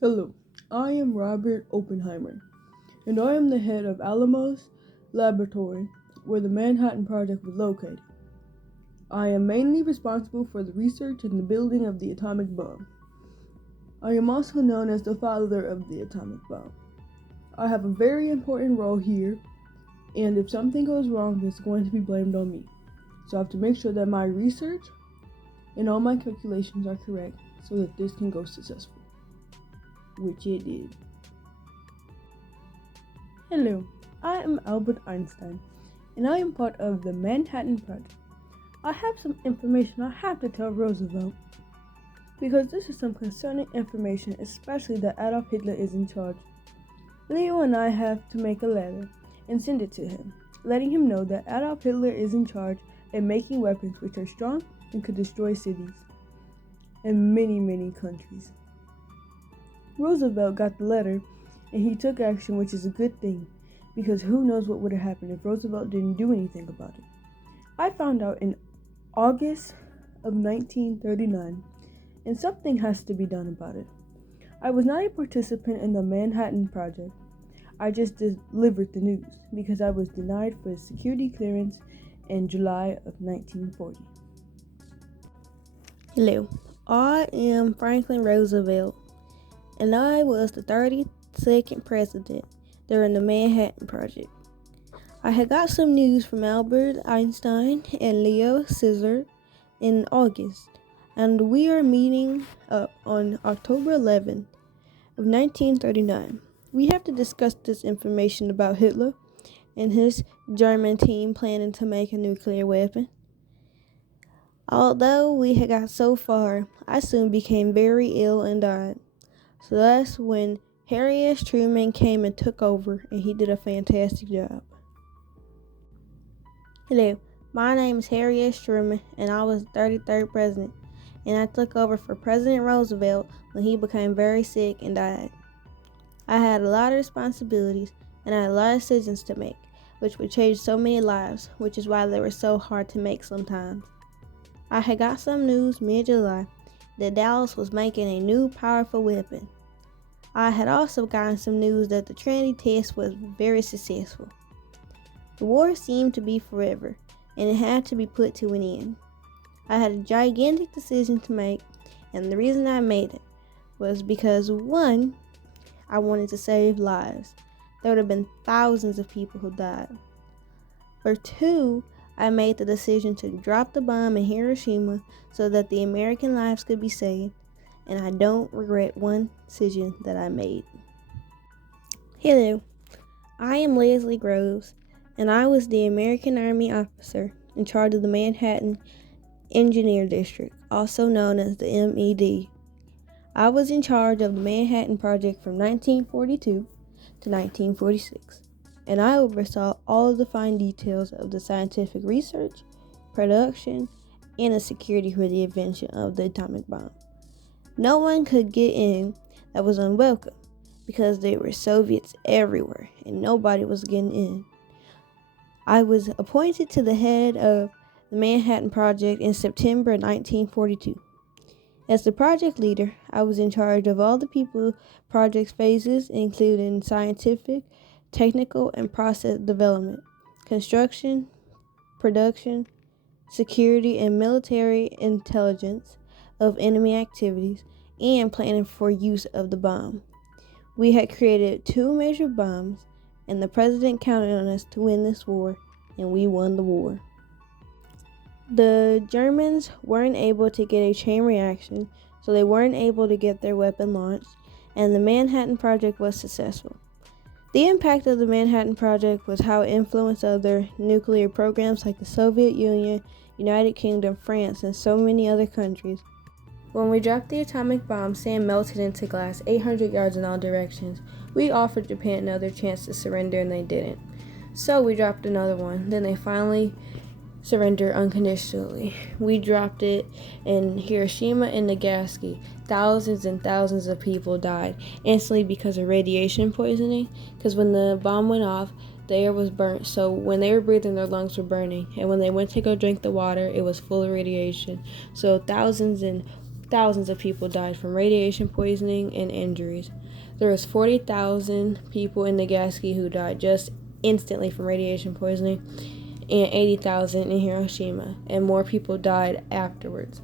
Hello, I am Robert Oppenheimer, and I am the head of Alamos Laboratory, where the Manhattan Project was located. I am mainly responsible for the research and the building of the atomic bomb. I am also known as the father of the atomic bomb. I have a very important role here, and if something goes wrong, it's going to be blamed on me. So I have to make sure that my research and all my calculations are correct so that this can go successful, which it did. Hello, I am Albert Einstein, and I am part of the Manhattan Project. I have some information I have to tell Roosevelt, because this is some concerning information, especially that Adolf Hitler is in charge. Leo and I have to make a letter and send it to him, letting him know that Adolf Hitler is in charge and making weapons which are strong and could destroy cities and many countries. Roosevelt got the letter and he took action, which is a good thing, because who knows what would have happened if Roosevelt didn't do anything about it. I found out in August of 1939, and something has to be done about it. I was not a participant in the Manhattan Project. I just delivered the news because I was denied for security clearance in July of 1940. Hello, I am Franklin Roosevelt, and I was the 32nd president during the Manhattan Project. I had got some news from Albert Einstein and Leo Szilard in August, and we are meeting up on October 11th of 1939. We have to discuss this information about Hitler and his German team planning to make a nuclear weapon. Although we had got so far, I soon became very ill and died. So that's when Harry S. Truman came and took over, and he did a fantastic job. Hello, my name is Harry S. Truman, and I was the 33rd president, and I took over for President Roosevelt when he became very sick and died. I had a lot of responsibilities, and I had a lot of decisions to make, which would change so many lives, which is why they were so hard to make sometimes. I had got some news mid-July that Dallas was making a new powerful weapon. I had also gotten some news that the Trinity test was very successful. The war seemed to be forever, and it had to be put to an end. I had a gigantic decision to make, and the reason I made it was because, one, I wanted to save lives. There would have been thousands of people who died. Or two, I made the decision to drop the bomb in Hiroshima so that the American lives could be saved, and I don't regret one decision that I made. Hello, I am Leslie Groves, and I was the American Army officer in charge of the Manhattan Engineer District, also known as the MED. I was in charge of the Manhattan Project from 1942 to 1946. And I oversaw all of the fine details of the scientific research, production, and the security for the invention of the atomic bomb. No one could get in that was unwelcome because there were Soviets everywhere and nobody was getting in. I was appointed to the head of the Manhattan Project in September 1942. As the project leader, I was in charge of all the people project phases, including scientific, technical and process development, construction, production, security and military intelligence of enemy activities, and planning for use of the bomb. We had created 2 major bombs, and the president counted on us to win this war, and we won the war. The Germans weren't able to get a chain reaction, so they weren't able to get their weapon launched, and the Manhattan Project was successful. The impact of the Manhattan Project was how it influenced other nuclear programs like the Soviet Union, United Kingdom, France, and so many other countries. When we dropped the atomic bomb, sand melted into glass 800 yards in all directions. We offered Japan another chance to surrender, and they didn't. So we dropped another one. Then they finally surrendered unconditionally. We dropped it in Hiroshima and Nagasaki. Thousands and thousands of people died instantly because of radiation poisoning, because when the bomb went off, the air was burnt, so when they were breathing, their lungs were burning, and when they went to go drink the water, it was full of radiation. So thousands and thousands of people died from radiation poisoning and injuries. There was 40,000 people in Nagasaki who died just instantly from radiation poisoning, and 80,000 in Hiroshima, and more people died afterwards.